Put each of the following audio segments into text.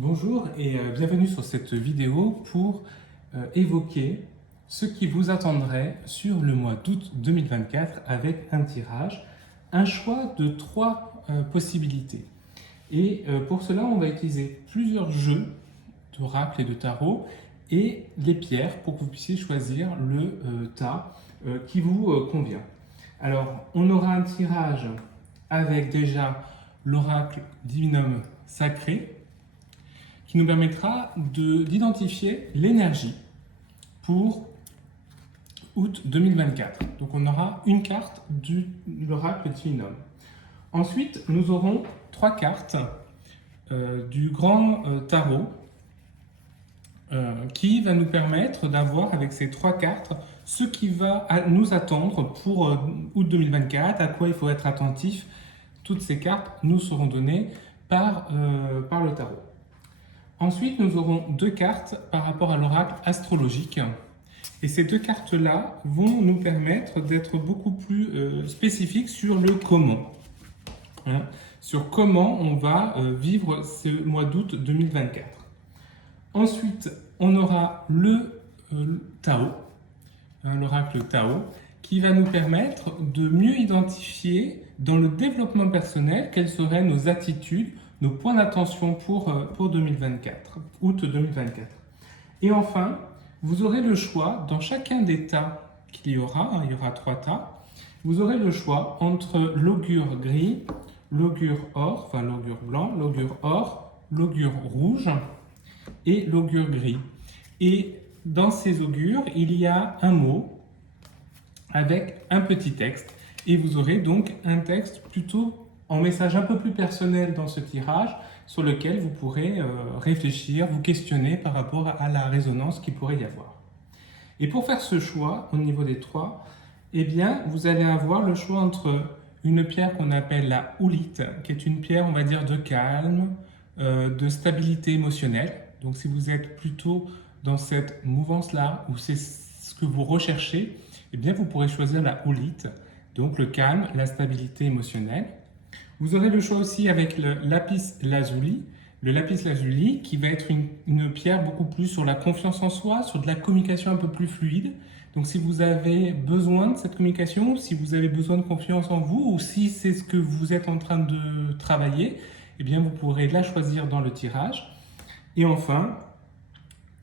Bonjour et bienvenue sur cette vidéo pour évoquer ce qui vous attendrait sur le mois d'août 2024 avec un tirage, un choix de trois possibilités. Et pour cela, on va utiliser plusieurs jeux d'oracle et de tarot et les pierres pour que vous puissiez choisir le tas qui vous convient. Alors, on aura un tirage avec déjà l'oracle divinum sacré, qui nous permettra d'identifier l'énergie pour août 2024. Donc on aura une carte de l'oracle divinum. Ensuite, nous aurons trois cartes du grand tarot qui va nous permettre d'avoir avec ces trois cartes ce qui va nous attendre pour août 2024, à quoi il faut être attentif. Toutes ces cartes nous seront données par le tarot. Ensuite, nous aurons deux cartes par rapport à l'oracle astrologique. Et ces deux cartes-là vont nous permettre d'être beaucoup plus spécifiques sur le comment. Sur comment on va vivre ce mois d'août 2024. Ensuite, on aura le Tao, l'oracle Tao, qui va nous permettre de mieux identifier dans le développement personnel quelles seraient nos attitudes, nos points d'attention pour 2024, août 2024. Et enfin, vous aurez le choix, dans chacun des tas qu'il y aura, il y aura trois tas, vous aurez le choix entre l'augure gris, l'augure or, enfin l'augure blanc, l'augure or, l'augure rouge et l'augure gris. Et dans ces augures, il y a un mot avec un petit texte. Et vous aurez donc un texte plutôt en message un peu plus personnel dans ce tirage, sur lequel vous pourrez réfléchir, vous questionner par rapport à la résonance qu'il pourrait y avoir. Et pour faire ce choix, au niveau des trois, eh bien, vous allez avoir le choix entre une pierre qu'on appelle la houlite, qui est une pierre, on va dire, de calme, de stabilité émotionnelle. Donc si vous êtes plutôt dans cette mouvance-là, ou c'est ce que vous recherchez, eh bien, vous pourrez choisir la houlite, donc le calme, la stabilité émotionnelle. Vous aurez le choix aussi avec le lapis lazuli. Le lapis lazuli qui va être une pierre beaucoup plus sur la confiance en soi, sur de la communication un peu plus fluide. Donc si vous avez besoin de cette communication, si vous avez besoin de confiance en vous, ou si c'est ce que vous êtes en train de travailler, eh bien vous pourrez la choisir dans le tirage. Et enfin,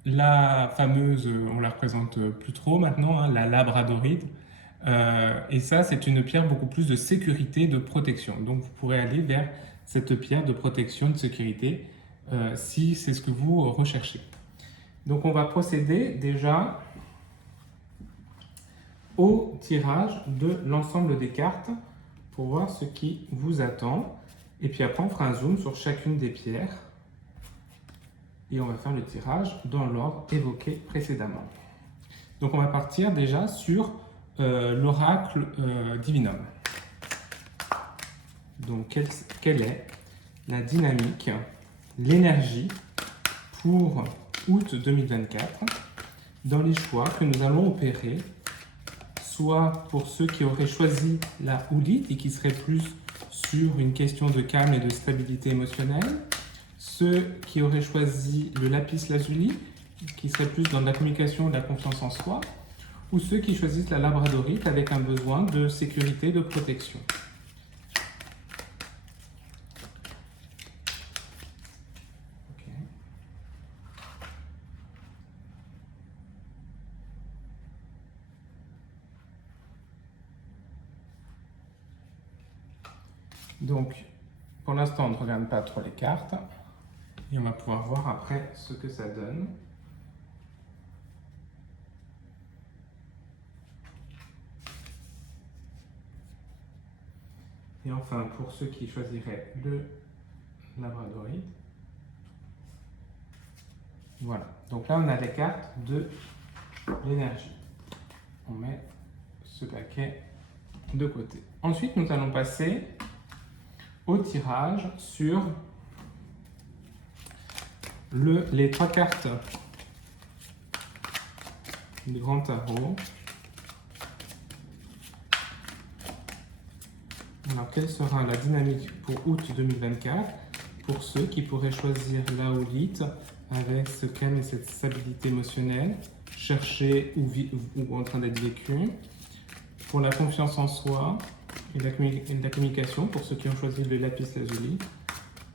la fameuse, on la représente plus trop maintenant, la labradorite. Et ça, c'est une pierre beaucoup plus de sécurité, de protection. Donc vous pourrez aller vers cette pierre de protection, de sécurité, si c'est ce que vous recherchez. Donc on va procéder déjà au tirage de l'ensemble des cartes pour voir ce qui vous attend. Et puis après, on fera un zoom sur chacune des pierres. Et on va faire le tirage dans l'ordre évoqué précédemment. Donc on va partir déjà sur l'oracle divinum. Donc quelle est la dynamique, l'énergie pour août 2024 dans les choix que nous allons opérer, soit pour ceux qui auraient choisi la houlite et qui seraient plus sur une question de calme et de stabilité émotionnelle, ceux qui auraient choisi le lapis lazuli, qui seraient plus dans la communication et de la confiance en soi, ou ceux qui choisissent la labradorite avec un besoin de sécurité, de protection. Okay. Donc, pour l'instant, on ne regarde pas trop les cartes. Et on va pouvoir voir après ce que ça donne. Et enfin, pour ceux qui choisiraient le labradorite, voilà. Donc là, on a les cartes de l'énergie. On met ce paquet de côté. Ensuite, nous allons passer au tirage sur les trois cartes du grand tarot. Alors, quelle sera la dynamique pour août 2024? pour ceux qui pourraient choisir la houlite avec ce calme et cette stabilité émotionnelle, cherchée ou en train d'être vécue. Pour la confiance en soi et la communication, pour ceux qui ont choisi le lapis lazuli,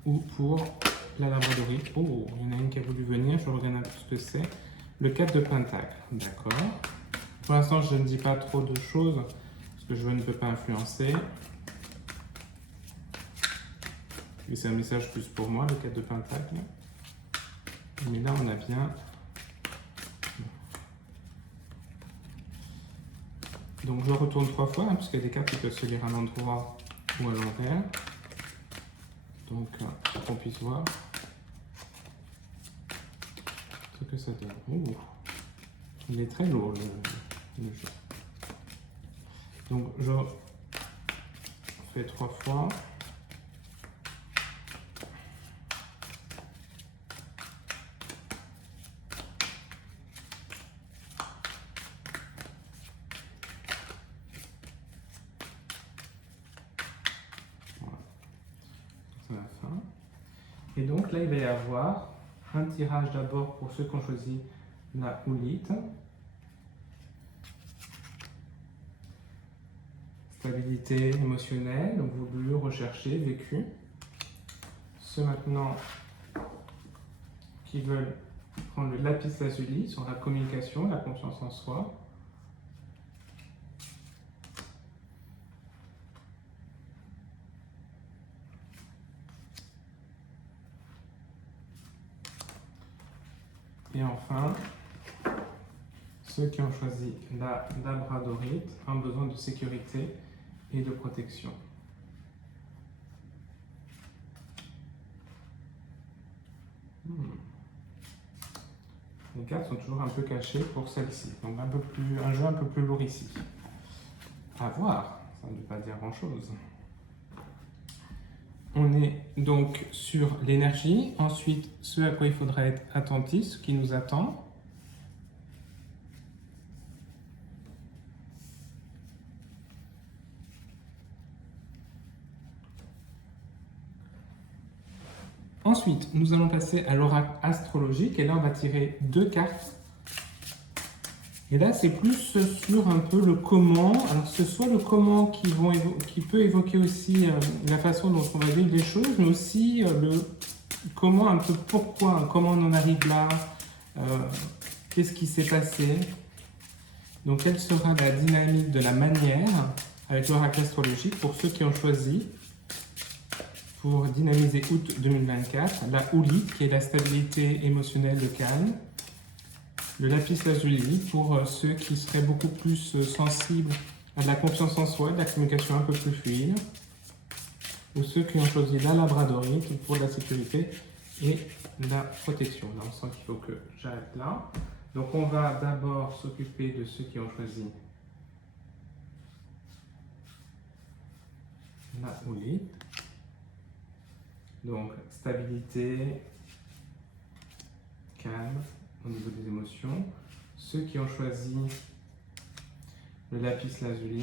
ou pour la labradorite. Oh, il y en a une qui a voulu venir, je regarde un peu ce que c'est. Le 4 de pentacle, d'accord. Pour l'instant, je ne dis pas trop de choses, parce que je ne peux pas influencer. Et c'est un message plus pour moi, le 4 de pentacle. Mais là, on a bien... Donc, je retourne 3 fois, hein, puisqu'il y a des cartes qui peuvent se lire à l'endroit ou à l'envers. Donc, pour qu'on puisse voir ce que ça donne. Oh, il est très lourd, le jeu. Donc, je fais 3 fois. Et donc là, il va y avoir un tirage d'abord pour ceux qui ont choisi la houlite. Stabilité émotionnelle, donc voulu, recherché, vécu. Ceux maintenant qui veulent prendre le lapis lazuli sur la communication, la confiance en soi. Et enfin, ceux qui ont choisi la labradorite ont besoin de sécurité et de protection. Les cartes sont toujours un peu cachées pour celle-ci, donc un jeu un peu plus lourd ici. À voir, ça ne veut pas dire grand-chose. On est donc sur l'énergie, ensuite ce à quoi il faudra être attentif, ce qui nous attend. Ensuite, nous allons passer à l'oracle astrologique et là on va tirer 2 cartes. Et là c'est plus sur un peu le comment. Alors ce soit le comment qui peut évoquer aussi la façon dont on va vivre les choses, mais aussi le comment, un peu pourquoi, comment on en arrive là, qu'est-ce qui s'est passé. Donc quelle sera la dynamique de la manière avec l'oracle astrologique pour ceux qui ont choisi pour dynamiser août 2024, la houlite qui est la stabilité émotionnelle, le calme, le lapis lazuli pour ceux qui seraient beaucoup plus sensibles à de la confiance en soi, de la communication un peu plus fluide, ou ceux qui ont choisi la labradorite pour la sécurité et la protection. Là on sent qu'il faut que j'arrête là. Donc on va d'abord s'occuper de ceux qui ont choisi la houlite. Donc, stabilité, calme au niveau des émotions. Ceux qui ont choisi le lapis lazuli,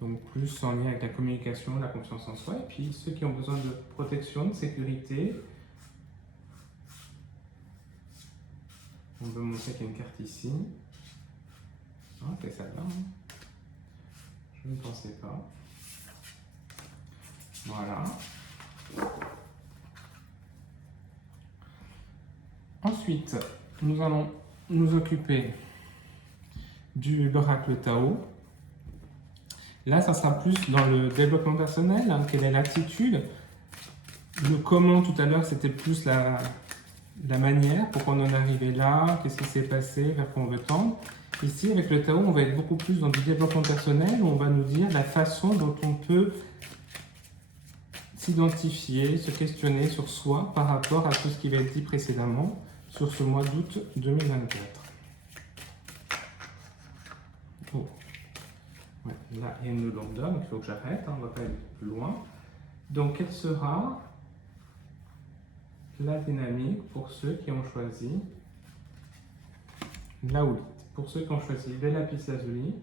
donc plus en lien avec la communication, la confiance en soi. Et puis ceux qui ont besoin de protection, de sécurité. On veut montrer qu'il y a une carte ici. Ah, c'est celle-là. Je ne pensais pas. Voilà. Ensuite, nous allons nous occuper de l'oracle Tao. Là, ça sera plus dans le développement personnel, hein, quelle est l'attitude. Le comment, tout à l'heure, c'était plus la manière, pourquoi on en est arrivé là, qu'est-ce qui s'est passé, vers quoi on veut tendre. Ici, avec le Tao, on va être beaucoup plus dans du développement personnel, où on va nous dire la façon dont on peut s'identifier, se questionner sur soi par rapport à tout ce qui va être dit précédemment sur ce mois d'août 2024. Oh. Ouais, là, il y a une lourdeur, donc il faut que j'arrête, hein, on ne va pas aller plus loin. Donc, quelle sera la dynamique pour ceux qui ont choisi la houlite? Pour ceux qui ont choisi le lapis lazuli,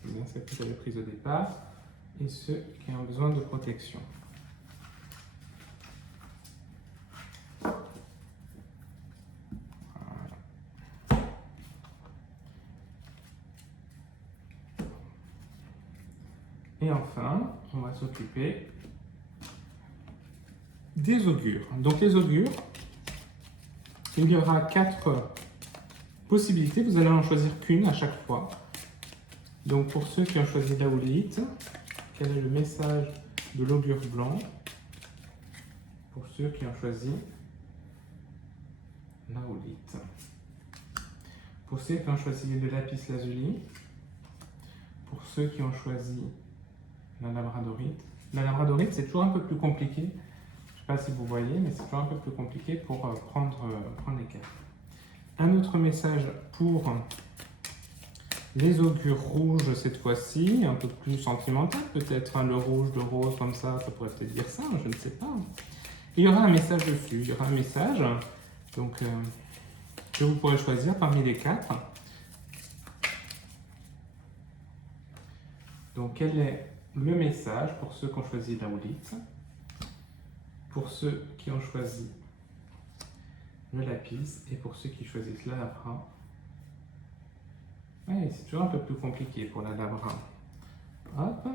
c'est bien celle que j'avais prise au départ. et ceux qui ont besoin de protection. Et enfin, on va s'occuper des augures. Donc les augures, il y aura 4 possibilités. Vous allez en choisir qu'une à chaque fois. Donc pour ceux qui ont choisi la houlite, quel est le message de l'augure blanc? Pour ceux qui ont choisi la houlite. Pour ceux qui ont choisi le lapis lazuli. Pour ceux qui ont choisi la labradorite. La labradorite, c'est toujours un peu plus compliqué. Je ne sais pas si vous voyez, mais c'est toujours un peu plus compliqué pour prendre les cartes. Un autre message pour les augures rouges cette fois-ci, un peu plus sentimental peut-être, hein, le rouge, le rose, comme ça pourrait peut-être dire ça, je ne sais pas. Il y aura un message dessus, il y aura un message donc, que vous pourrez choisir parmi les 4. Donc quel est le message pour ceux qui ont choisi la houlite, pour ceux qui ont choisi le lapis et pour ceux qui choisissent la labra? Oui, c'est toujours un peu plus compliqué pour la labra. Hop.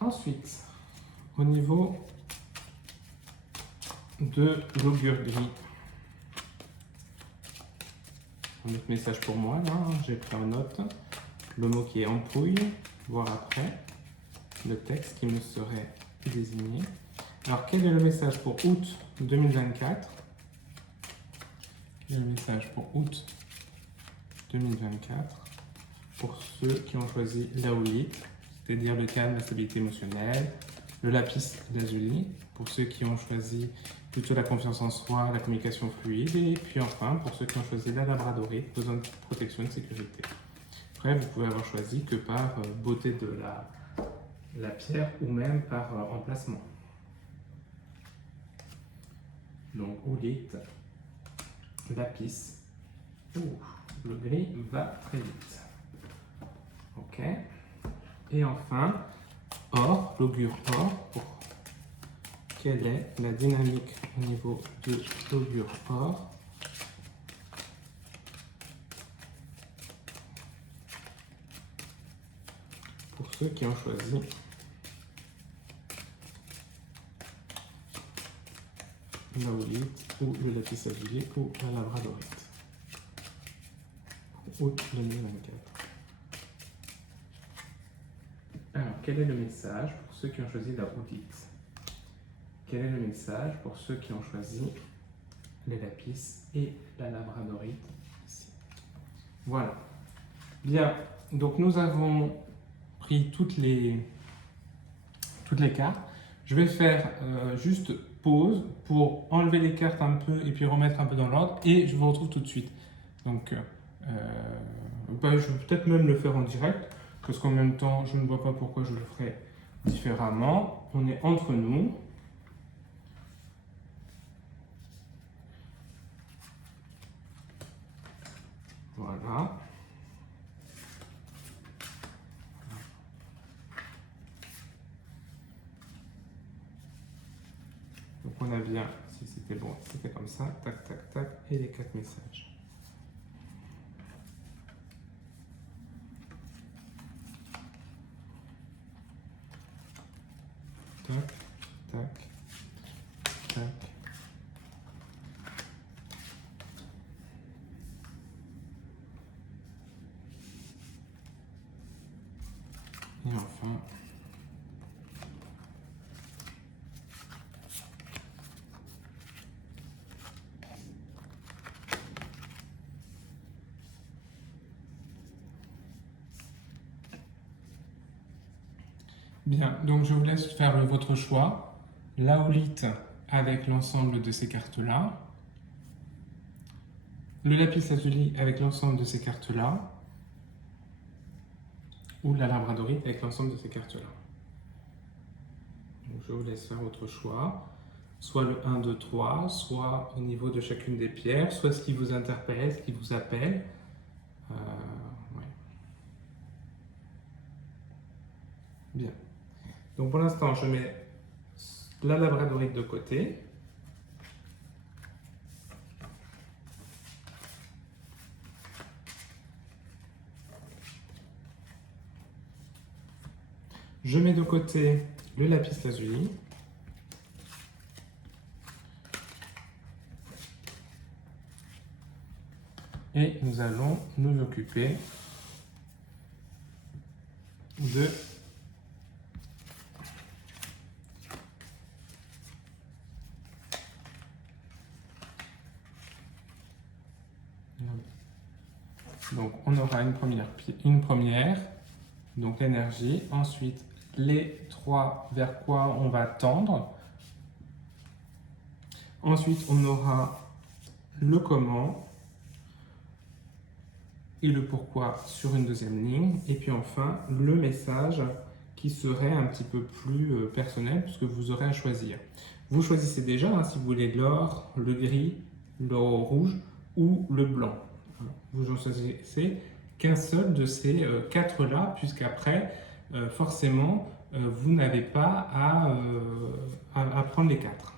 Ensuite, au niveau de l'augure gris, un autre message pour moi, là, j'ai pris en note le mot qui est ampouille, voir après, le texte qui me serait désigné. Alors, quel est le message pour août 2024? Quel est le message pour août 2024 pour ceux qui ont choisi la houlite, c'est-à-dire le calme, la stabilité émotionnelle, le lapis lazuli, pour ceux qui ont choisi plutôt la confiance en soi, la communication fluide, et puis enfin, pour ceux qui ont choisi la labradorite, besoin de protection et de sécurité. Après, vous pouvez avoir choisi que par beauté de la pierre ou même par emplacement. Donc, houlite, lapis, le gris va très vite. Ok. Et enfin, or, l'augure or, pour quelle est la dynamique au niveau de l'augure or? Pour ceux qui ont choisi la houlite ou le lapis lazuli ou la labradorite. Août 2024. Alors, quel est le message pour ceux qui ont choisi la houlite? Quel est le message pour ceux qui ont choisi les lapis et la labradorite ici? Voilà. Bien, donc nous avons pris toutes les cartes. Je vais faire juste pause pour enlever les cartes un peu et puis remettre un peu dans l'ordre et je vous retrouve tout de suite. Donc, je vais peut-être même le faire en direct parce qu'en même temps, je ne vois pas pourquoi je le ferais différemment. On est entre nous. Voilà. Donc on a bien, si c'était bon, c'était comme ça, tac, tac, tac, et les 4 messages. Tac, tac, tac. Et enfin, bien, donc je vous laisse faire votre choix. La houlite avec l'ensemble de ces cartes-là. Le lapis lazuli avec l'ensemble de ces cartes-là. Ou la labradorite avec l'ensemble de ces cartes-là. Donc je vous laisse faire votre choix. Soit le 1, 2, 3, soit au niveau de chacune des pierres, soit ce qui vous interpelle, ce qui vous appelle. Ouais. Donc pour l'instant, je mets la labradorite de côté. Je mets de côté le lapis lazuli. Et nous allons nous occuper de donc on aura une première, donc l'énergie, ensuite les trois vers quoi on va tendre, ensuite on aura le comment et le pourquoi sur une deuxième ligne, et puis enfin le message qui serait un petit peu plus personnel puisque vous aurez à choisir. Vous choisissez déjà hein, si vous voulez l'or, le gris, le rouge ou le blanc. Vous en choisissez qu'un seul de ces quatre-là, puisqu'après, forcément, vous n'avez pas à prendre les quatre.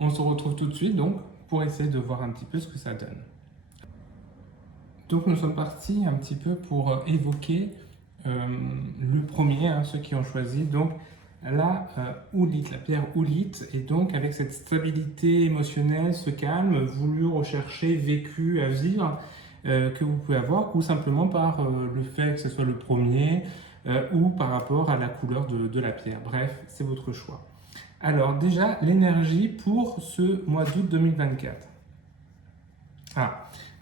On se retrouve tout de suite donc pour essayer de voir un petit peu ce que ça donne. Donc nous sommes partis un petit peu pour évoquer le premier, hein, ceux qui ont choisi donc la oolite, la pierre oolite, et donc avec cette stabilité émotionnelle, ce calme voulu, recherché, vécu à vivre que vous pouvez avoir, ou simplement par le fait que ce soit le premier ou par rapport à la couleur de la pierre. Bref, c'est votre choix. Alors déjà, l'énergie pour ce mois d'août 2024.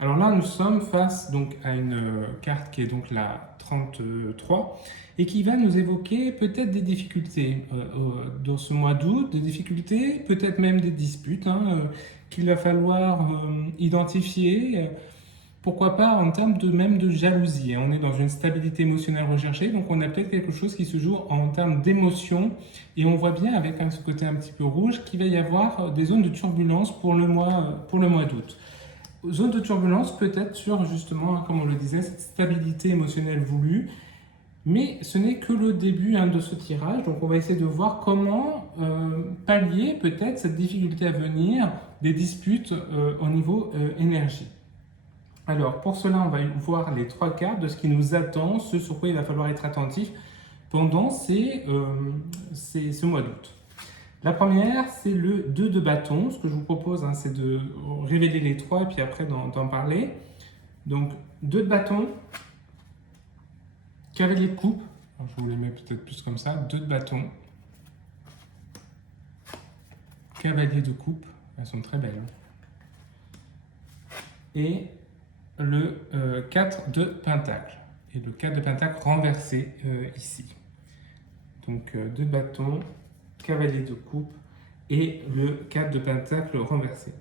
Alors là, nous sommes face donc à une carte qui est donc la 33 et qui va nous évoquer peut-être des difficultés dans ce mois d'août, des difficultés, peut-être même des disputes qu'il va falloir identifier. Pourquoi pas en termes même de jalousie. On est dans une stabilité émotionnelle recherchée, donc on a peut-être quelque chose qui se joue en termes d'émotion. Et on voit bien avec ce côté un petit peu rouge qu'il va y avoir des zones de turbulence pour le mois d'août. Zone de turbulence peut-être sur justement, comme on le disait, cette stabilité émotionnelle voulue. Mais ce n'est que le début de ce tirage, donc on va essayer de voir comment pallier peut-être cette difficulté à venir des disputes au niveau énergie. Alors pour cela, on va voir les trois cartes de ce qui nous attend, ce sur quoi il va falloir être attentif pendant ce mois d'août. La première, c'est le 2 de bâton. Ce que je vous propose, c'est de révéler les trois et puis après d'en parler. Donc 2 de bâton, cavalier de coupe. Alors, je vous les mets peut-être plus comme ça. 2 de bâton, cavalier de coupe. Elles sont très belles. Et le 4 de pentacle. Et le 4 de pentacle renversé ici. Donc 2 de bâton, cavalier de coupe et le 4 de pentacle renversé.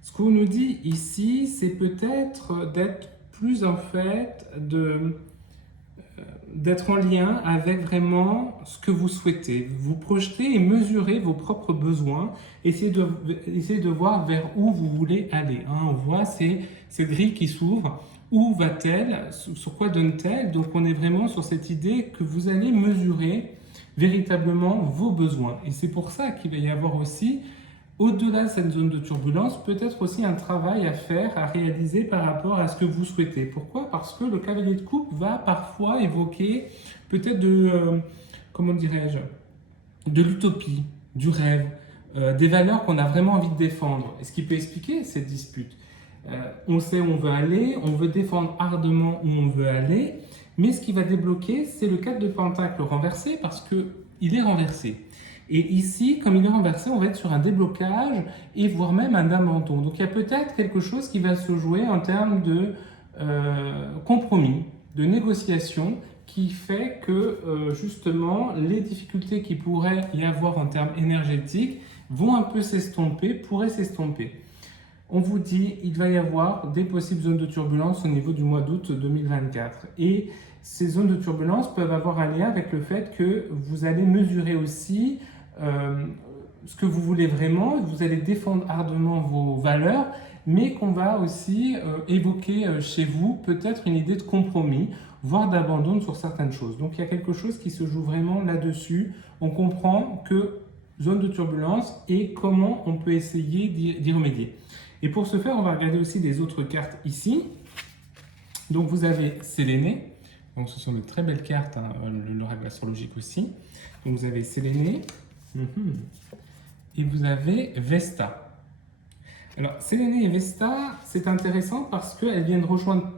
Ce qu'on nous dit ici, c'est peut-être d'être plus en fait, d'être en lien avec vraiment ce que vous souhaitez. Vous projetez et mesurez vos propres besoins. Essayez de voir vers où vous voulez aller. On voit ces grilles qui s'ouvrent. Où va-t-elle? Sur quoi donne-t-elle? Donc on est vraiment sur cette idée que vous allez mesurer véritablement vos besoins. Et c'est pour ça qu'il va y avoir aussi, au-delà de cette zone de turbulence, peut-être aussi un travail à faire, à réaliser par rapport à ce que vous souhaitez. Pourquoi? Parce que le cavalier de coupe va parfois évoquer peut-être comment dirais-je, de l'utopie, du rêve, des valeurs qu'on a vraiment envie de défendre. Et ce qui peut expliquer cette dispute. On sait où on veut aller, on veut défendre ardemment où on veut aller, mais ce qui va débloquer, c'est le 4 de pentacle renversé parce qu'il est renversé. Et ici, comme il est renversé, on va être sur un déblocage et voire même un abandon. Donc il y a peut-être quelque chose qui va se jouer en termes de compromis, de négociation, qui fait que justement les difficultés qui pourraient y avoir en termes énergétiques vont un peu s'estomper, pourraient s'estomper. On vous dit qu'il va y avoir des possibles zones de turbulence au niveau du mois d'août 2024. Et ces zones de turbulence peuvent avoir un lien avec le fait que vous allez mesurer aussi ce que vous voulez vraiment, vous allez défendre ardemment vos valeurs, mais qu'on va aussi évoquer chez vous peut-être une idée de compromis, voire d'abandon sur certaines choses. Donc il y a quelque chose qui se joue vraiment là-dessus. On comprend que zone de turbulence et comment on peut essayer d'y remédier. Et pour ce faire, on va regarder aussi des autres cartes ici. Donc vous avez Séléné, donc ce sont de très belles cartes, hein, l'oracle astrologique aussi. Donc vous avez Séléné, et vous avez Vesta. Alors Séléné et Vesta, c'est intéressant parce qu'elles viennent rejoindre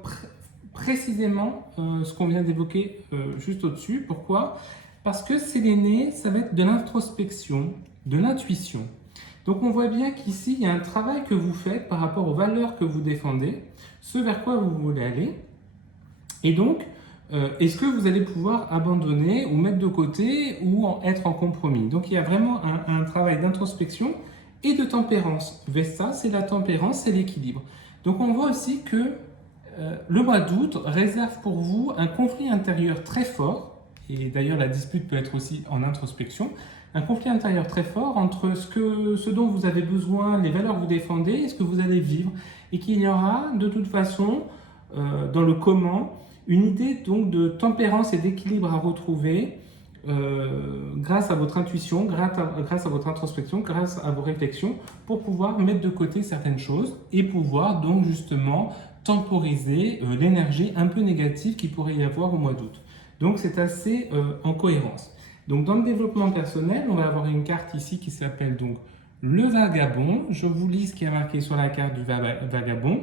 précisément ce qu'on vient d'évoquer juste au-dessus. Pourquoi? Parce que Séléné, ça va être de l'introspection, de l'intuition. Donc on voit bien qu'ici, il y a un travail que vous faites par rapport aux valeurs que vous défendez, ce vers quoi vous voulez aller. Et donc, est-ce que vous allez pouvoir abandonner ou mettre de côté ou être en compromis? Donc il y a vraiment un travail d'introspection et de tempérance. Vesta, c'est la tempérance, c'est l'équilibre. Donc on voit aussi que le mois d'août réserve pour vous un conflit intérieur très fort, et d'ailleurs la dispute peut être aussi en introspection, un conflit intérieur très fort entre ce dont vous avez besoin, les valeurs que vous défendez et ce que vous allez vivre, et qu'il y aura de toute façon dans le comment une idée donc de tempérance et d'équilibre à retrouver grâce à votre intuition, grâce à votre introspection, grâce à vos réflexions, pour pouvoir mettre de côté certaines choses et pouvoir donc justement temporiser l'énergie un peu négative qu'il pourrait y avoir au mois d'août. Donc c'est assez en cohérence. Donc dans le développement personnel, on va avoir une carte ici qui s'appelle donc le vagabond. Je vous lis ce qui est marqué sur la carte du vagabond.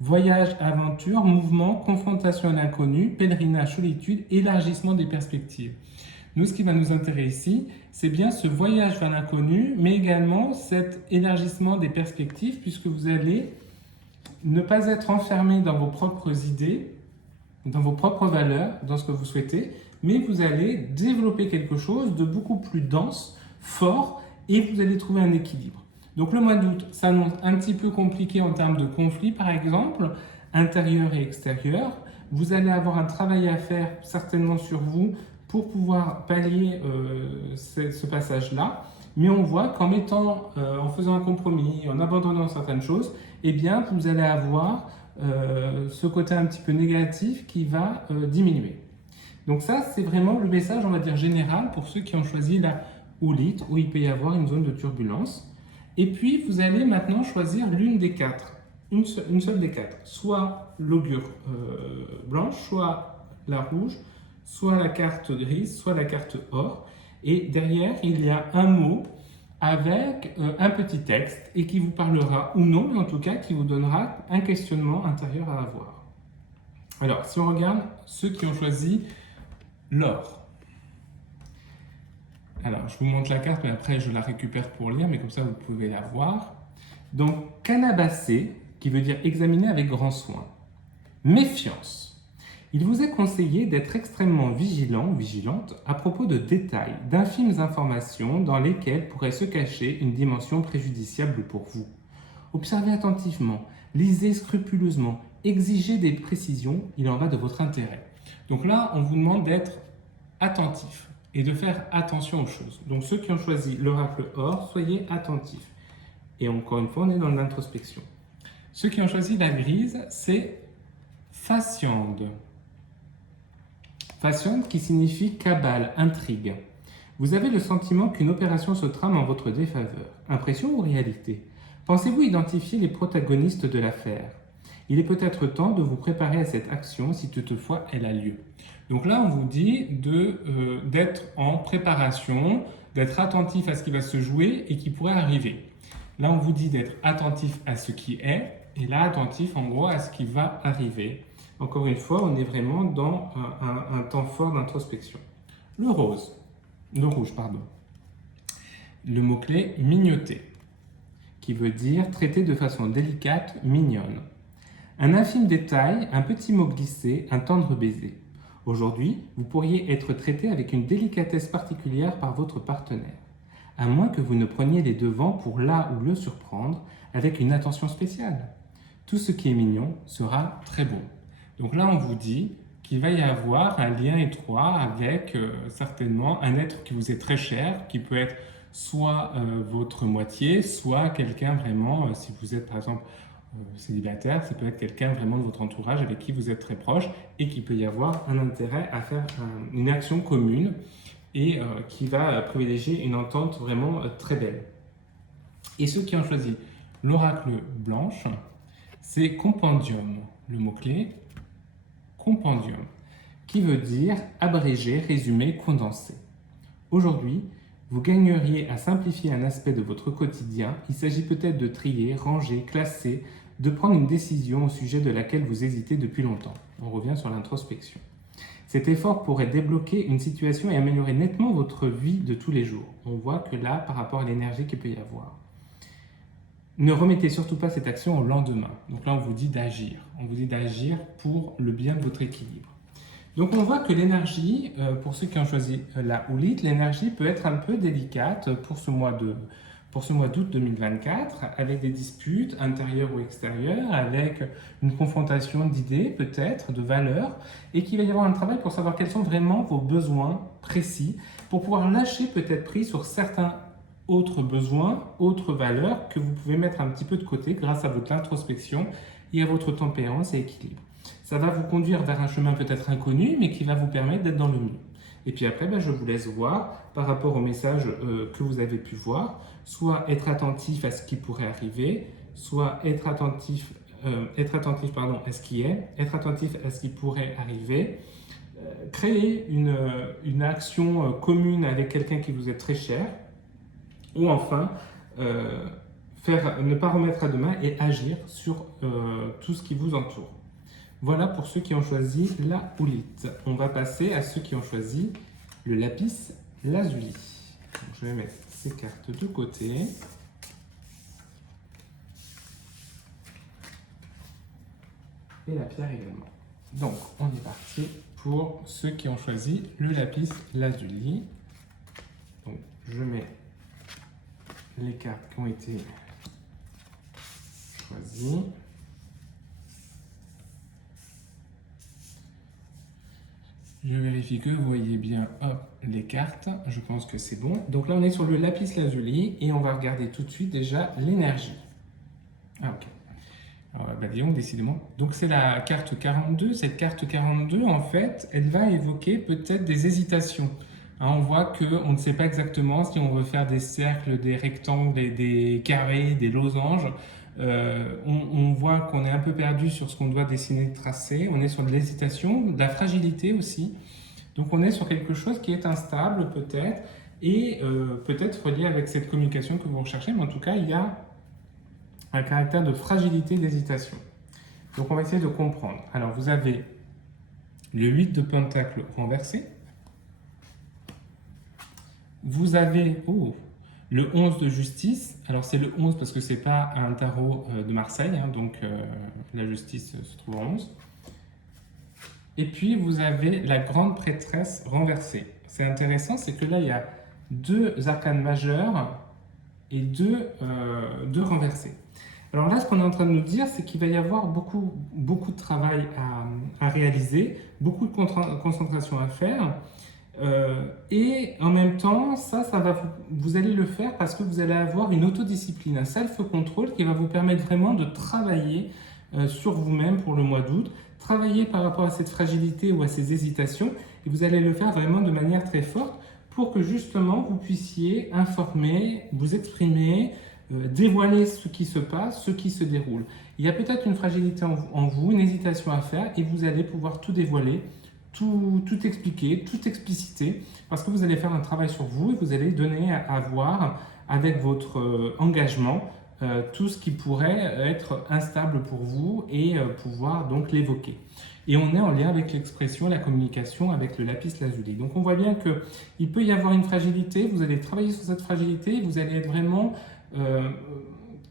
Voyage, aventure, mouvement, confrontation à l'inconnu, pèlerinage, solitude, élargissement des perspectives. Nous, ce qui va nous intéresser ici, c'est bien ce voyage vers l'inconnu, mais également cet élargissement des perspectives, puisque vous allez ne pas être enfermé dans vos propres idées, dans vos propres valeurs, dans ce que vous souhaitez, mais vous allez développer quelque chose de beaucoup plus dense, fort, et vous allez trouver un équilibre. Donc le mois d'août s'annonce un petit peu compliqué en termes de conflit, par exemple, intérieur et extérieur. Vous allez avoir un travail à faire certainement sur vous pour pouvoir pallier ce passage-là. Mais on voit qu'en en faisant un compromis, en abandonnant certaines choses, eh bien, vous allez avoir ce côté un petit peu négatif qui va diminuer. Donc ça, c'est vraiment le message, on va dire, général pour ceux qui ont choisi la houlite, où il peut y avoir une zone de turbulence. Et puis, vous allez maintenant choisir l'une des quatre, une seule des quatre, soit l'augure blanche, soit la rouge, soit la carte grise, soit la carte or. Et derrière, il y a un mot avec un petit texte et qui vous parlera ou non, mais en tout cas qui vous donnera un questionnement intérieur à avoir. Alors, si on regarde ceux qui ont choisi l'or. Alors, je vous montre la carte, mais après je la récupère pour lire, mais comme ça vous pouvez la voir. Donc, canabacé, qui veut dire examiner avec grand soin. Méfiance. Il vous est conseillé d'être extrêmement vigilant, vigilante, à propos de détails, d'infimes informations dans lesquelles pourrait se cacher une dimension préjudiciable pour vous. Observez attentivement, lisez scrupuleusement, exigez des précisions, il en va de votre intérêt. Donc là, on vous demande d'être attentif et de faire attention aux choses. Donc ceux qui ont choisi l'oracle or, soyez attentifs. Et encore une fois, on est dans l'introspection. Ceux qui ont choisi la grise, c'est faciande. Faciande qui signifie cabale, intrigue. Vous avez le sentiment qu'une opération se trame en votre défaveur. Impression ou réalité? Pensez-vous identifier les protagonistes de l'affaire? Il est peut-être temps de vous préparer à cette action si toutefois elle a lieu. Donc là, on vous dit d'être en préparation, d'être attentif à ce qui va se jouer et qui pourrait arriver. Là, on vous dit d'être attentif à ce qui est, et là, attentif en gros à ce qui va arriver. Encore une fois, on est vraiment dans un temps fort d'introspection. Le rouge, pardon. Le mot-clé mignoter, qui veut dire traiter de façon délicate, mignonne. Un infime détail, un petit mot glissé, un tendre baiser. Aujourd'hui, vous pourriez être traité avec une délicatesse particulière par votre partenaire, à moins que vous ne preniez les devants pour là ou le surprendre avec une attention spéciale. Tout ce qui est mignon sera très beau. Donc là, on vous dit qu'il va y avoir un lien étroit avec certainement un être qui vous est très cher, qui peut être soit votre moitié, soit quelqu'un vraiment, si vous êtes par exemple célibataire, ça peut être quelqu'un vraiment de votre entourage avec qui vous êtes très proche et qui peut y avoir un intérêt à faire une action commune et qui va privilégier une entente vraiment très belle. Et ceux qui ont choisi l'oracle blanche, c'est compendium, le mot-clé compendium, qui veut dire abrégé, résumé, condensé. Aujourd'hui, vous gagneriez à simplifier un aspect de votre quotidien. Il s'agit peut-être de trier, ranger, classer, de prendre une décision au sujet de laquelle vous hésitez depuis longtemps. On revient sur l'introspection. Cet effort pourrait débloquer une situation et améliorer nettement votre vie de tous les jours. On voit que là, par rapport à l'énergie qu'il peut y avoir, ne remettez surtout pas cette action au lendemain. Donc là, on vous dit d'agir. On vous dit d'agir pour le bien de votre équilibre. Donc on voit que l'énergie, pour ceux qui ont choisi la houlite, l'énergie peut être un peu délicate pour ce mois d'août 2024, avec des disputes intérieures ou extérieures, avec une confrontation d'idées peut-être, de valeurs, et qu'il va y avoir un travail pour savoir quels sont vraiment vos besoins précis, pour pouvoir lâcher peut-être prise sur certains autres besoins, autres valeurs que vous pouvez mettre un petit peu de côté grâce à votre introspection et à votre tempérance et équilibre. Ça va vous conduire vers un chemin peut-être inconnu, mais qui va vous permettre d'être dans le mieux. Et puis après, je vous laisse voir par rapport au message que vous avez pu voir, soit être attentif à ce qui pourrait arriver, soit être attentif à ce qui est, être attentif à ce qui pourrait arriver, créer une action commune avec quelqu'un qui vous est très cher, ou enfin ne pas remettre à demain et agir sur tout ce qui vous entoure. Voilà pour ceux qui ont choisi la houlite. On va passer à ceux qui ont choisi le lapis lazuli. Donc, je vais mettre ces cartes de côté. Et la pierre également. Donc, on est parti pour ceux qui ont choisi le lapis lazuli. Donc, je mets les cartes qui ont été choisies. Je vérifie que vous voyez bien les cartes. Je pense que c'est bon. Donc là, on est sur le lapis lazuli et on va regarder tout de suite déjà l'énergie. Ah, ok. Alors, disons, décidément. Donc c'est la carte 42. Cette carte 42, en fait, elle va évoquer peut-être des hésitations. On voit qu'on ne sait pas exactement si on veut faire des cercles, des rectangles, des carrés, des losanges. On voit qu'on est un peu perdu sur ce qu'on doit dessiner, tracer. On est sur de l'hésitation, de la fragilité aussi. Donc on est sur quelque chose qui est instable peut-être et peut-être relié avec cette communication que vous recherchez. Mais en tout cas, il y a un caractère de fragilité, d'hésitation. Donc on va essayer de comprendre. Alors vous avez le 8 de Pentacle renversé. Vous avez le 11 de justice. Alors c'est le 11 parce que ce n'est pas un tarot de Marseille, donc la justice se trouve en 11. Et puis vous avez la grande prêtresse renversée. C'est intéressant, c'est que là il y a deux arcanes majeures et deux renversés. Alors là, ce qu'on est en train de nous dire, c'est qu'il va y avoir beaucoup de travail à réaliser, beaucoup de concentration à faire. Et en même temps, vous allez le faire parce que vous allez avoir une autodiscipline, un self-control qui va vous permettre vraiment de travailler sur vous-même pour le mois d'août, travailler par rapport à cette fragilité ou à ces hésitations, et vous allez le faire vraiment de manière très forte pour que justement vous puissiez informer, vous exprimer, dévoiler ce qui se passe, ce qui se déroule. Il y a peut-être une fragilité en vous, une hésitation à faire, et vous allez pouvoir tout dévoiler, tout expliquer, tout expliciter, parce que vous allez faire un travail sur vous et vous allez donner à voir avec votre engagement tout ce qui pourrait être instable pour vous et pouvoir donc l'évoquer. Et on est en lien avec l'expression, la communication avec le lapis lazuli. Donc on voit bien qu'il peut y avoir une fragilité, vous allez travailler sur cette fragilité, vous allez être vraiment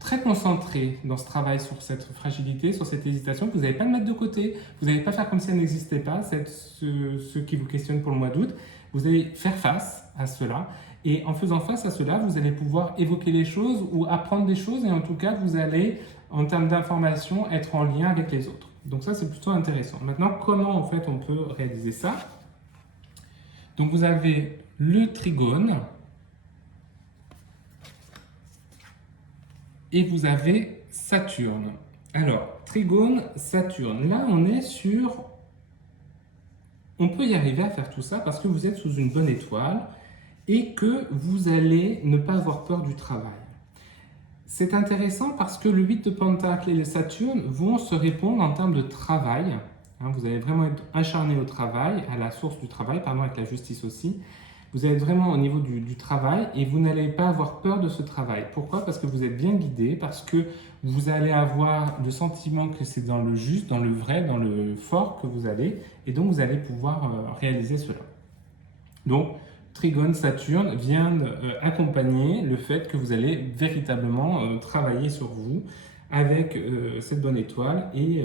très concentré dans ce travail sur cette fragilité, sur cette hésitation, que vous n'allez pas le mettre de côté, vous n'allez pas faire comme si elle n'existait pas, ce qui vous questionne pour le mois d'août, vous allez faire face à cela, et en faisant face à cela, vous allez pouvoir évoquer les choses ou apprendre des choses, et en tout cas, vous allez, en termes d'information, être en lien avec les autres. Donc ça, c'est plutôt intéressant. Maintenant, comment en fait on peut réaliser ça? Donc vous avez le trigone, et vous avez Saturne. Alors, Trigone, Saturne. Là, on est sur... On peut y arriver à faire tout ça parce que vous êtes sous une bonne étoile et que vous allez ne pas avoir peur du travail. C'est intéressant parce que le 8 de Pentacle et le Saturne vont se répondre en termes de travail. Vous allez vraiment être acharné au travail, à la source du travail, pardon, avec la justice aussi. Vous allez être vraiment au niveau du travail et vous n'allez pas avoir peur de ce travail. Pourquoi? Parce que vous êtes bien guidé, parce que vous allez avoir le sentiment que c'est dans le juste, dans le vrai, dans le fort que vous allez, et donc vous allez pouvoir réaliser cela. Donc, Trigone Saturne vient accompagner le fait que vous allez véritablement travailler sur vous avec cette bonne étoile et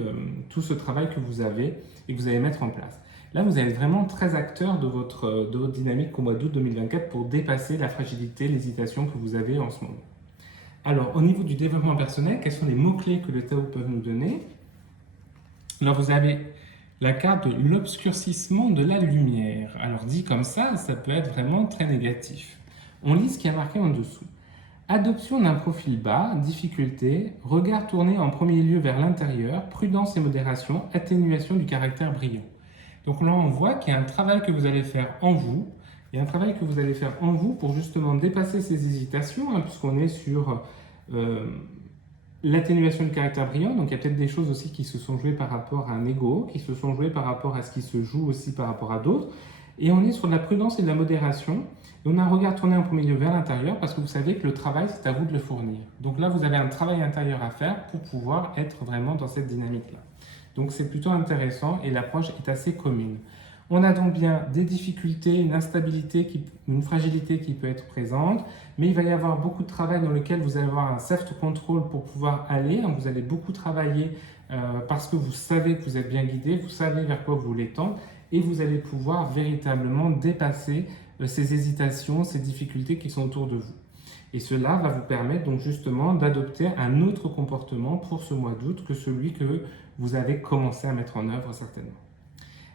tout ce travail que vous avez et que vous allez mettre en place. Là, vous allez être vraiment très acteur de votre dynamique au mois d'août 2024 pour dépasser la fragilité, l'hésitation que vous avez en ce moment. Alors, au niveau du développement personnel, quels sont les mots-clés que le Tao peut nous donner? Alors, vous avez la carte de l'obscurcissement de la lumière. Alors, dit comme ça peut être vraiment très négatif. On lit ce qui est marqué en dessous. Adoption d'un profil bas, difficulté, regard tourné en premier lieu vers l'intérieur, prudence et modération, atténuation du caractère brillant. Donc là, on voit qu'il y a un travail que vous allez faire en vous, il y a un travail que vous allez faire en vous pour justement dépasser ces hésitations, puisqu'on est sur l'atténuation du caractère brillant. Donc il y a peut-être des choses aussi qui se sont jouées par rapport à un ego, qui se sont jouées par rapport à ce qui se joue aussi par rapport à d'autres. Et on est sur de la prudence et de la modération. Et on a un regard tourné en premier lieu vers l'intérieur parce que vous savez que le travail, c'est à vous de le fournir. Donc là, vous avez un travail intérieur à faire pour pouvoir être vraiment dans cette dynamique-là. Donc c'est plutôt intéressant et l'approche est assez commune. On a donc bien des difficultés, une instabilité, une fragilité qui peut être présente, mais il va y avoir beaucoup de travail dans lequel vous allez avoir un self-control pour pouvoir aller. Vous allez beaucoup travailler parce que vous savez que vous êtes bien guidé, vous savez vers quoi vous voulez tendre et vous allez pouvoir véritablement dépasser ces hésitations, ces difficultés qui sont autour de vous. Et cela va vous permettre donc justement d'adopter un autre comportement pour ce mois d'août que celui que vous avez commencé à mettre en œuvre certainement.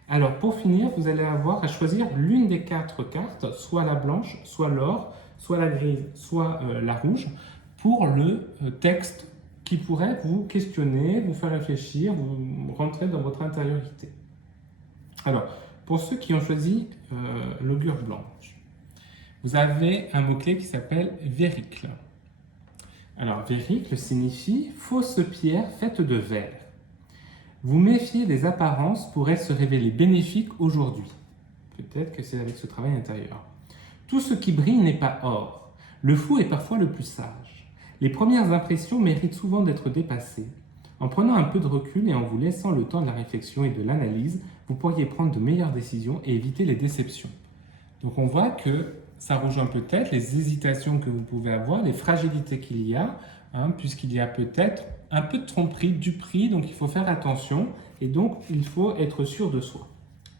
Alors pour finir, vous allez avoir à choisir l'une des 4 cartes, soit la blanche, soit l'or, soit la grise, soit la rouge, pour le texte qui pourrait vous questionner, vous faire réfléchir, vous rentrer dans votre intériorité. Alors, pour ceux qui ont choisi l'augure blanche, vous avez un mot-clé qui s'appelle Véricle. Alors, Véricle signifie fausse pierre faite de verre. Vous méfiez des apparences pourraient se révéler bénéfiques aujourd'hui. Peut-être que c'est avec ce travail intérieur. Tout ce qui brille n'est pas or. Le fou est parfois le plus sage. Les premières impressions méritent souvent d'être dépassées. En prenant un peu de recul et en vous laissant le temps de la réflexion et de l'analyse, vous pourriez prendre de meilleures décisions et éviter les déceptions. Donc on voit que ça rejoint peut-être les hésitations que vous pouvez avoir, les fragilités qu'il y a, puisqu'il y a peut-être un peu de tromperie, duperie, donc il faut faire attention et donc il faut être sûr de soi.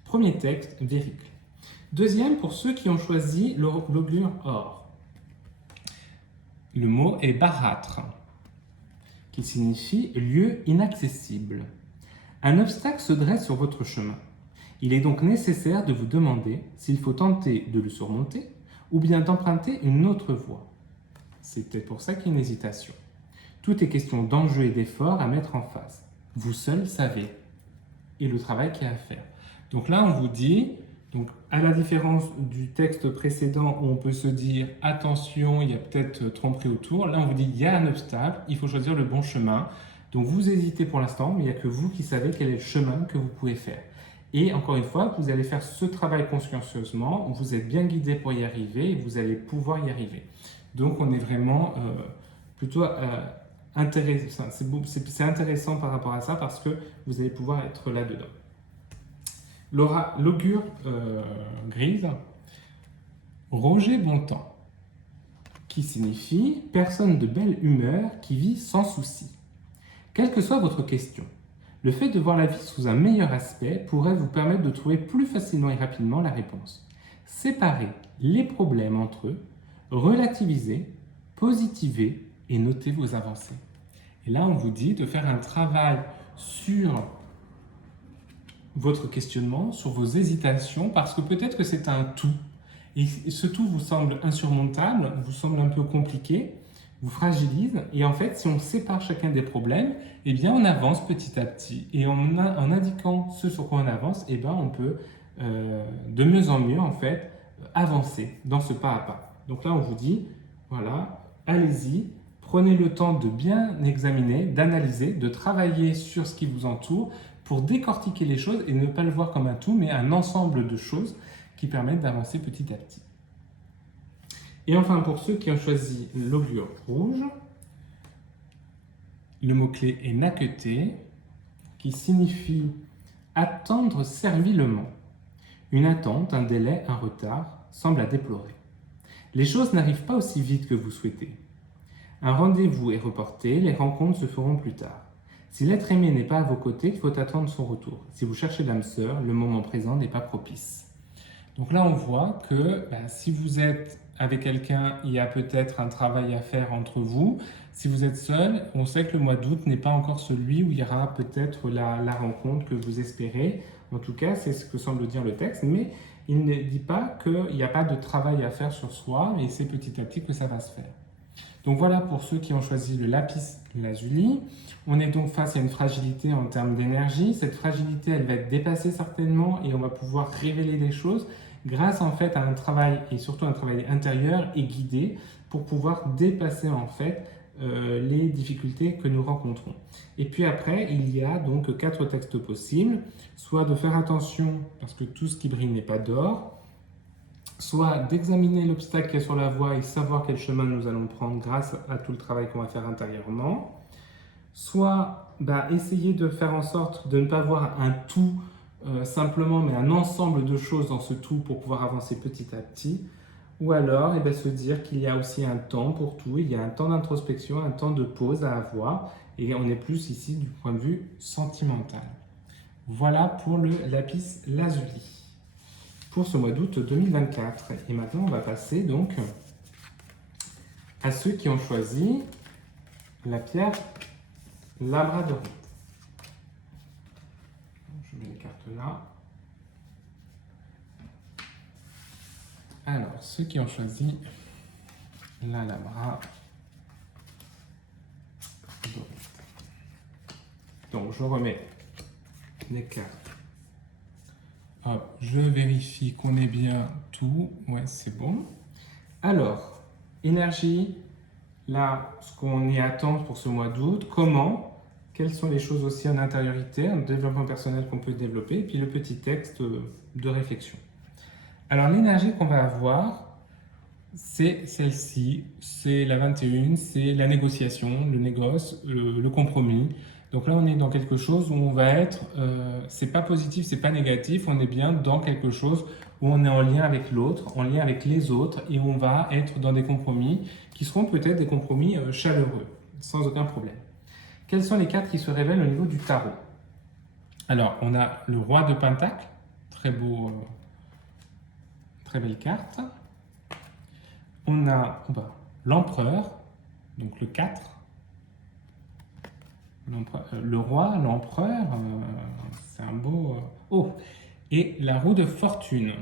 Premier texte, Véricle. Deuxième, pour ceux qui ont choisi l'augure or. Le mot est Bharatra, qui signifie lieu inaccessible. Un obstacle se dresse sur votre chemin. Il est donc nécessaire de vous demander s'il faut tenter de le surmonter ou bien d'emprunter une autre voie. C'est peut-être pour ça qu'il y a une hésitation. Tout est question d'enjeu et d'effort à mettre en face. Vous seul savez. Et le travail qu'il y a à faire. Donc là, on vous dit, donc à la différence du texte précédent où on peut se dire attention, il y a peut-être tromperie autour, là on vous dit il y a un obstacle, il faut choisir le bon chemin. Donc vous hésitez pour l'instant, mais il n'y a que vous qui savez quel est le chemin que vous pouvez faire. Et encore une fois, vous allez faire ce travail consciencieusement, vous êtes bien guidé pour y arriver et vous allez pouvoir y arriver. Donc on est vraiment plutôt intéressant. C'est intéressant par rapport à ça parce que vous allez pouvoir être là-dedans. L'augure grise, Roger Bontemps, qui signifie personne de belle humeur qui vit sans souci. Quelle que soit votre question, le fait de voir la vie sous un meilleur aspect pourrait vous permettre de trouver plus facilement et rapidement la réponse. Séparez les problèmes entre eux, relativisez, positivez et notez vos avancées. Et là, on vous dit de faire un travail sur votre questionnement, sur vos hésitations, parce que peut-être que c'est un tout. Et ce tout vous semble insurmontable, vous semble un peu compliqué, vous fragilise. Et en fait, si on sépare chacun des problèmes, eh bien, on avance petit à petit. Et en indiquant ce sur quoi on avance, eh bien, on peut de mieux en mieux, en fait, avancer dans ce pas à pas. Donc là, on vous dit, voilà, allez-y, prenez le temps de bien examiner, d'analyser, de travailler sur ce qui vous entoure pour décortiquer les choses et ne pas le voir comme un tout, mais un ensemble de choses qui permettent d'avancer petit à petit. Et enfin, pour ceux qui ont choisi l'augure rouge, le mot-clé est naqueté, qui signifie attendre servilement. Une attente, un délai, un retard semble à déplorer. Les choses n'arrivent pas aussi vite que vous souhaitez. Un rendez-vous est reporté, les rencontres se feront plus tard. Si l'être aimé n'est pas à vos côtés, il faut attendre son retour. Si vous cherchez l'âme sœur, le moment présent n'est pas propice. Donc là, on voit que si vous êtes avec quelqu'un, il y a peut-être un travail à faire entre vous. Si vous êtes seul, on sait que le mois d'août n'est pas encore celui où il y aura peut-être la rencontre que vous espérez. En tout cas, c'est ce que semble dire le texte, mais il ne dit pas qu'il n'y a pas de travail à faire sur soi, et c'est petit à petit que ça va se faire. Donc voilà pour ceux qui ont choisi le lapis lazuli. On est donc face à une fragilité en termes d'énergie. Cette fragilité, elle va être dépassée certainement et on va pouvoir révéler des choses grâce en fait à un travail et surtout un travail intérieur et guidé pour pouvoir dépasser en fait les difficultés que nous rencontrons. Et puis après, il y a donc 4 textes possibles, soit de faire attention parce que tout ce qui brille n'est pas d'or, soit d'examiner l'obstacle qui est sur la voie et savoir quel chemin nous allons prendre grâce à tout le travail qu'on va faire intérieurement, soit essayer de faire en sorte de ne pas voir un tout simplement, mais un ensemble de choses dans ce tout pour pouvoir avancer petit à petit, ou alors se dire qu'il y a aussi un temps pour tout, il y a un temps d'introspection, un temps de pause à avoir, et on est plus ici du point de vue sentimental. Voilà pour le lapis lazuli pour ce mois d'août 2024. Et maintenant, on va passer donc à ceux qui ont choisi la pierre labradorite. Je mets les cartes là. Alors, ceux qui ont choisi la labradorite. Donc, je remets les cartes. Hop, je vérifie qu'on est bien tout. Ouais, c'est bon. Alors, énergie, là, ce qu'on y attend pour ce mois d'août, comment, quelles sont les choses aussi en intériorité, en développement personnel qu'on peut développer, et puis le petit texte de réflexion. Alors, l'énergie qu'on va avoir, c'est celle-ci, c'est la 21, c'est la négociation, le négoce, le compromis. Donc là, on est dans quelque chose où on va être, c'est pas positif, c'est pas négatif, on est bien dans quelque chose où on est en lien avec l'autre, en lien avec les autres, et on va être dans des compromis qui seront peut-être des compromis chaleureux, sans aucun problème. Quelles sont les cartes qui se révèlent au niveau du tarot? Alors, on a le roi de Pentacle, très beau, très belle carte. On a l'empereur, donc le 4. Le roi, l'empereur, c'est un beau... Oh, et la roue de fortune.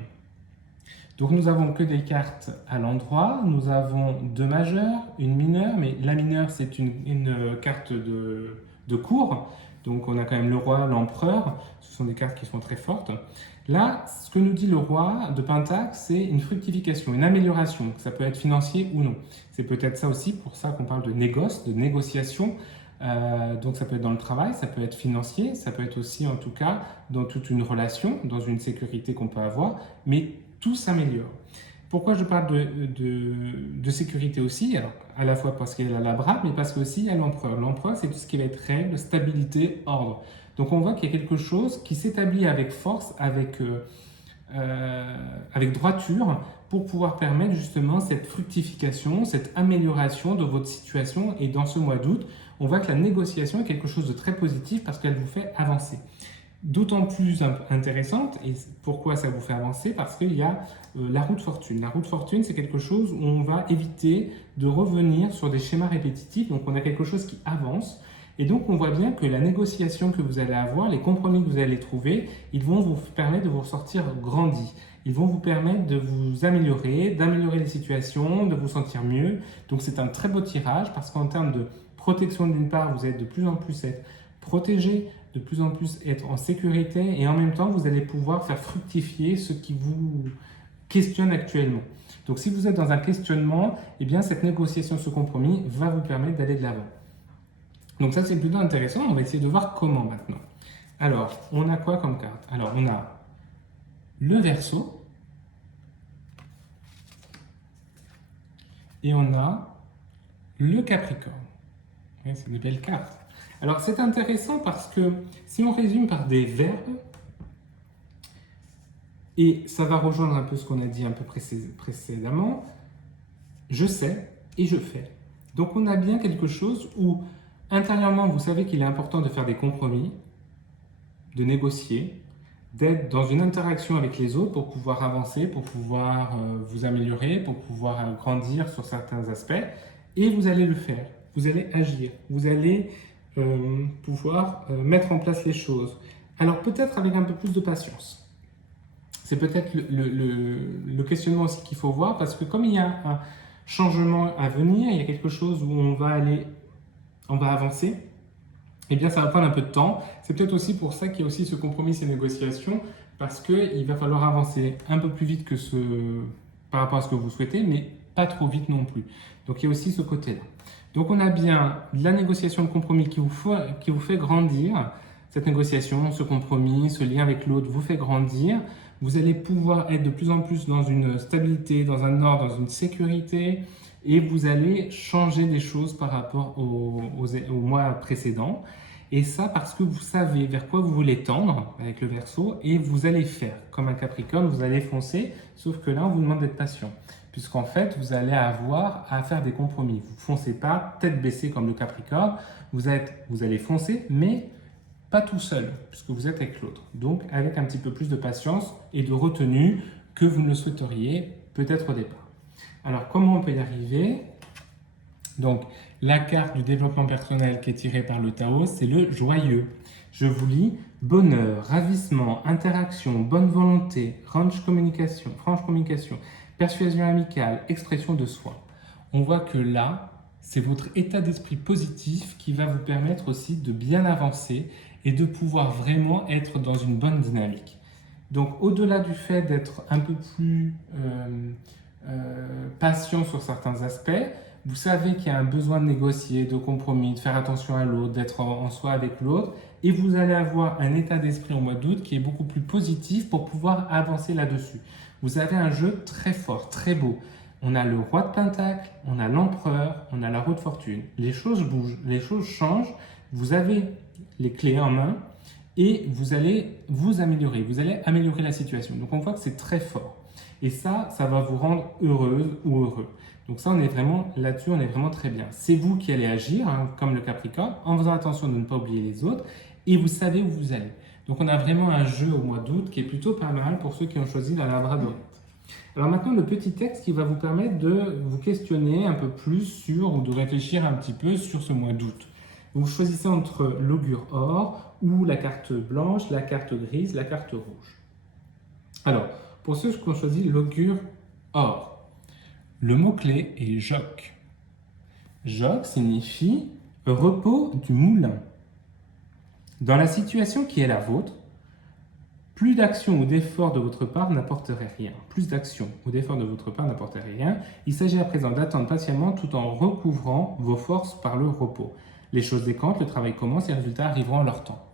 Donc nous avons que des cartes à l'endroit, nous avons 2 majeures, une mineure, mais la mineure c'est une carte de cour, donc on a quand même le roi, l'empereur, ce sont des cartes qui sont très fortes. Là, ce que nous dit le roi de Pentacle, c'est une fructification, une amélioration, ça peut être financier ou non. C'est peut-être ça aussi, pour ça qu'on parle de négoce, de négociation. Donc ça peut être dans le travail, ça peut être financier, ça peut être aussi en tout cas dans toute une relation, dans une sécurité qu'on peut avoir, mais tout s'améliore. Pourquoi je parle de sécurité aussi? Alors, à la fois parce qu'il y a la labra, mais parce qu'aussi il y a l'empereur. L'empereur, c'est tout ce qui va être règle, stabilité, ordre. Donc on voit qu'il y a quelque chose qui s'établit avec force, avec droiture, pour pouvoir permettre justement cette fructification, cette amélioration de votre situation. Et dans ce mois d'août, on voit que la négociation est quelque chose de très positif parce qu'elle vous fait avancer. D'autant plus intéressante, et pourquoi ça vous fait avancer? Parce qu'il y a la roue de fortune. La roue de fortune, c'est quelque chose où on va éviter de revenir sur des schémas répétitifs, donc on a quelque chose qui avance, Et donc on voit bien que la négociation que vous allez avoir, les compromis que vous allez trouver, ils vont vous permettre de vous ressortir grandi. Ils vont vous permettre de vous améliorer, d'améliorer les situations, de vous sentir mieux. Donc c'est un très beau tirage parce qu'en termes de protection d'une part, vous êtes de plus en plus être protégé, de plus en plus être en sécurité et en même temps vous allez pouvoir faire fructifier ce qui vous questionne actuellement. Donc si vous êtes dans un questionnement, eh bien cette négociation, ce compromis va vous permettre d'aller de l'avant. Donc ça c'est plutôt intéressant, on va essayer de voir comment maintenant. Alors, on a quoi comme carte? Alors on a le Verseau et on a le Capricorne. Ouais, c'est des belles cartes. Alors c'est intéressant parce que si on résume par des verbes, et ça va rejoindre un peu ce qu'on a dit un peu précédemment, je sais et je fais. Donc on a bien quelque chose où intérieurement vous savez qu'il est important de faire des compromis, de négocier, d'être dans une interaction avec les autres pour pouvoir avancer, pour pouvoir vous améliorer, pour pouvoir grandir sur certains aspects. Et vous allez le faire, vous allez agir, vous allez pouvoir mettre en place les choses. Alors peut-être avec un peu plus de patience. C'est peut-être le questionnement aussi qu'il faut voir parce que comme il y a un changement à venir, il y a quelque chose où on va avancer, eh bien ça va prendre un peu de temps. C'est peut-être aussi pour ça qu'il y a aussi ce compromis, ces négociations, parce qu'il va falloir avancer un peu plus vite par rapport à ce que vous souhaitez, mais pas trop vite non plus. Donc il y a aussi ce côté-là. Donc on a bien la négociation de compromis qui vous fait grandir. Cette négociation, ce compromis, ce lien avec l'autre vous fait grandir. Vous allez pouvoir être de plus en plus dans une stabilité, dans un ordre, dans une sécurité, et vous allez changer des choses par rapport au mois précédent. Et ça parce que vous savez vers quoi vous voulez tendre avec le Verseau et vous allez faire. Comme un Capricorne, vous allez foncer, sauf que là, on vous demande d'être patient. Puisqu'en fait, vous allez avoir à faire des compromis. Vous ne foncez pas tête baissée comme le Capricorne, vous allez foncer, mais pas tout seul, puisque vous êtes avec l'autre. Donc, avec un petit peu plus de patience et de retenue que vous ne le souhaiteriez peut-être au départ. Alors, comment on peut y arriver? Donc, la carte du développement personnel qui est tirée par le Tao, c'est le joyeux. Je vous lis bonheur, ravissement, interaction, bonne volonté, franche communication, persuasion amicale, expression de soi. On voit que là, c'est votre état d'esprit positif qui va vous permettre aussi de bien avancer et de pouvoir vraiment être dans une bonne dynamique. Donc, au-delà du fait d'être un peu plus patient sur certains aspects, vous savez qu'il y a un besoin de négocier, de compromis, de faire attention à l'autre, d'être en soi avec l'autre, et vous allez avoir un état d'esprit au mois d'août qui est beaucoup plus positif pour pouvoir avancer là-dessus. Vous avez un jeu très fort, très beau. On a le roi de Pentacle, on a l'empereur, on a la roue de fortune. Les choses bougent, les choses changent, vous avez les clés en main et vous allez vous améliorer, vous allez améliorer la situation. Donc on voit que c'est très fort. Et ça va vous rendre heureuse ou heureux. Donc ça, on est vraiment là-dessus, on est vraiment très bien. C'est vous qui allez agir, hein, comme le Capricorne, en faisant attention de ne pas oublier les autres, et vous savez où vous allez. Donc on a vraiment un jeu au mois d'août qui est plutôt pas mal pour ceux qui ont choisi la Labradorite. Alors maintenant, le petit texte qui va vous permettre de vous questionner un peu plus sur, ou de réfléchir un petit peu sur ce mois d'août. Vous choisissez entre l'augure or, ou la carte blanche, la carte grise, la carte rouge. Alors, pour ceux qui ont choisi l'augure or, le mot-clé est joc. Joc signifie repos du moulin. Dans la situation qui est la vôtre, plus d'action ou d'effort de votre part n'apporterait rien. Plus d'action ou d'effort de votre part n'apporterait rien. Il s'agit à présent d'attendre patiemment tout en recouvrant vos forces par le repos. Les choses décantent, le travail commence et les résultats arriveront en leur temps.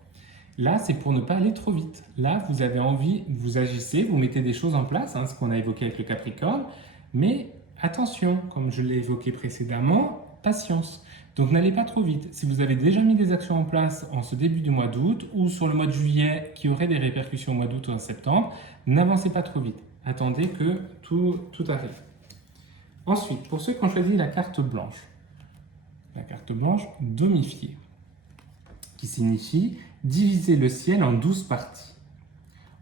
Là, c'est pour ne pas aller trop vite. Là, vous avez envie, vous agissez, vous mettez des choses en place, hein, ce qu'on a évoqué avec le Capricorne, mais attention, comme je l'ai évoqué précédemment, patience. Donc n'allez pas trop vite. Si vous avez déjà mis des actions en place en ce début du mois d'août ou sur le mois de juillet qui aurait des répercussions au mois d'août ou en septembre, n'avancez pas trop vite. Attendez que tout arrive. Ensuite, pour ceux qui ont choisi la carte blanche domifiée, qui signifie diviser le ciel en 12 parties.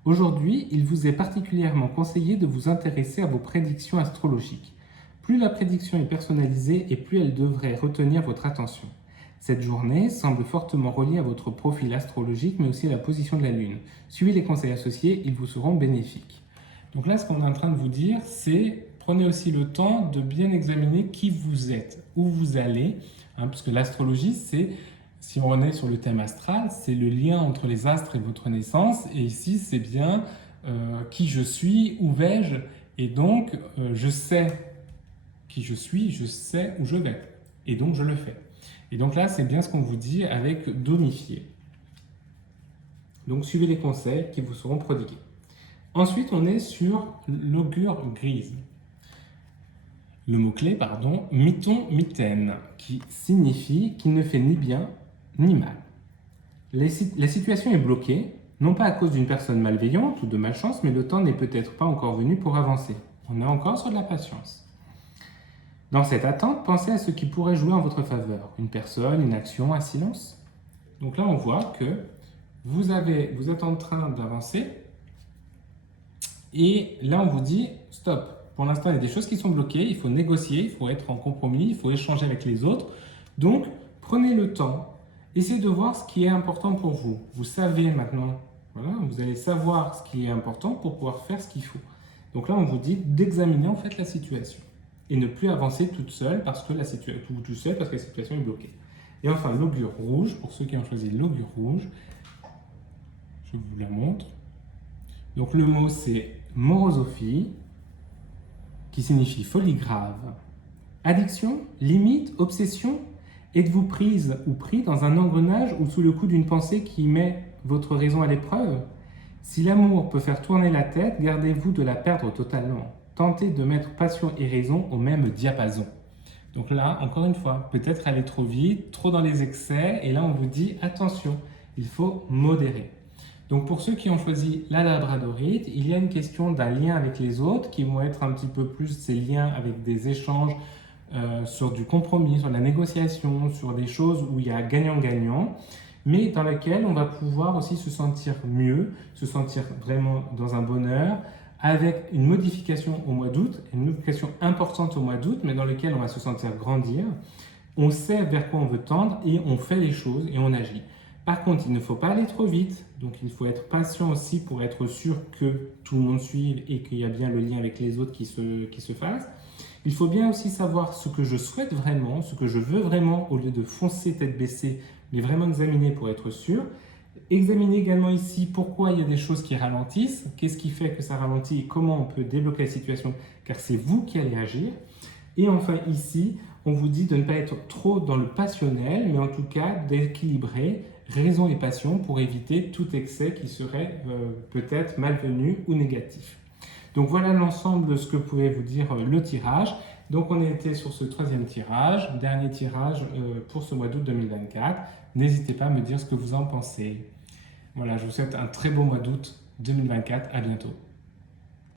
Aujourd'hui, il vous est particulièrement conseillé de vous intéresser à vos prédictions astrologiques. Plus la prédiction est personnalisée et plus elle devrait retenir votre attention. Cette journée semble fortement reliée à votre profil astrologique, mais aussi à la position de la Lune. Suivez les conseils associés, ils vous seront bénéfiques. Donc là, ce qu'on est en train de vous dire, c'est prenez aussi le temps de bien examiner qui vous êtes, où vous allez, puisque l'astrologie, c'est, si on est sur le thème astral, c'est le lien entre les astres et votre naissance, et ici, c'est bien qui je suis, où vais-je, et donc je sais qui je suis, je sais où je vais, et donc je le fais. Et donc là, c'est bien ce qu'on vous dit avec donifier. Donc suivez les conseils qui vous seront prodigués. Ensuite, on est sur l'augure grise. Le mot-clé, miton, mitaine, qui signifie qu'il ne fait ni bien ni mal. La situation est bloquée, non pas à cause d'une personne malveillante ou de malchance, mais le temps n'est peut-être pas encore venu pour avancer. On est encore sur de la patience. Dans cette attente, pensez à ce qui pourrait jouer en votre faveur. Une personne, une action, un silence. Donc là, on voit que vous êtes en train d'avancer et là, on vous dit stop. Pour l'instant, il y a des choses qui sont bloquées, il faut négocier, il faut être en compromis, il faut échanger avec les autres. Donc, prenez le temps, essayez de voir ce qui est important pour vous. Vous savez maintenant, voilà, vous allez savoir ce qui est important pour pouvoir faire ce qu'il faut. Donc là, on vous dit d'examiner en fait la situation et ne plus avancer toute seule parce que la situation, tout seul parce que la situation est bloquée. Et enfin, l'augure rouge, pour ceux qui ont choisi l'augure rouge, je vous la montre. Donc le mot c'est morosophie, qui signifie folie grave. Addiction, limite, obsession, êtes-vous prise ou pris dans un engrenage ou sous le coup d'une pensée qui met votre raison à l'épreuve? Si l'amour peut faire tourner la tête, gardez-vous de la perdre totalement. Tentez de mettre passion et raison au même diapason. Donc là, encore une fois, peut-être aller trop vite, trop dans les excès, et là on vous dit attention, il faut modérer. Donc pour ceux qui ont choisi la labradorite, il y a une question d'un lien avec les autres qui vont être un petit peu plus ces liens avec des échanges sur du compromis, sur la négociation, sur des choses où il y a gagnant-gagnant, mais dans lesquelles on va pouvoir aussi se sentir mieux, se sentir vraiment dans un bonheur, avec une modification au mois d'août, une modification importante au mois d'août, mais dans laquelle on va se sentir grandir. On sait vers quoi on veut tendre et on fait les choses et on agit. Par contre, il ne faut pas aller trop vite, donc il faut être patient aussi pour être sûr que tout le monde suive et qu'il y a bien le lien avec les autres qui se fasse. Il faut bien aussi savoir ce que je souhaite vraiment, ce que je veux vraiment, au lieu de foncer tête baissée, mais vraiment examiner pour être sûr. Examiner également ici pourquoi il y a des choses qui ralentissent, qu'est-ce qui fait que ça ralentit et comment on peut débloquer la situation, car c'est vous qui allez agir. Et enfin ici, on vous dit de ne pas être trop dans le passionnel, mais en tout cas d'équilibrer raison et passion pour éviter tout excès qui serait peut-être malvenu ou négatif. Donc voilà l'ensemble de ce que pouvait vous dire le tirage. Donc on était sur ce troisième tirage, dernier tirage pour ce mois d'août 2024. N'hésitez pas à me dire ce que vous en pensez. Voilà, je vous souhaite un très beau mois d'août 2024. À bientôt.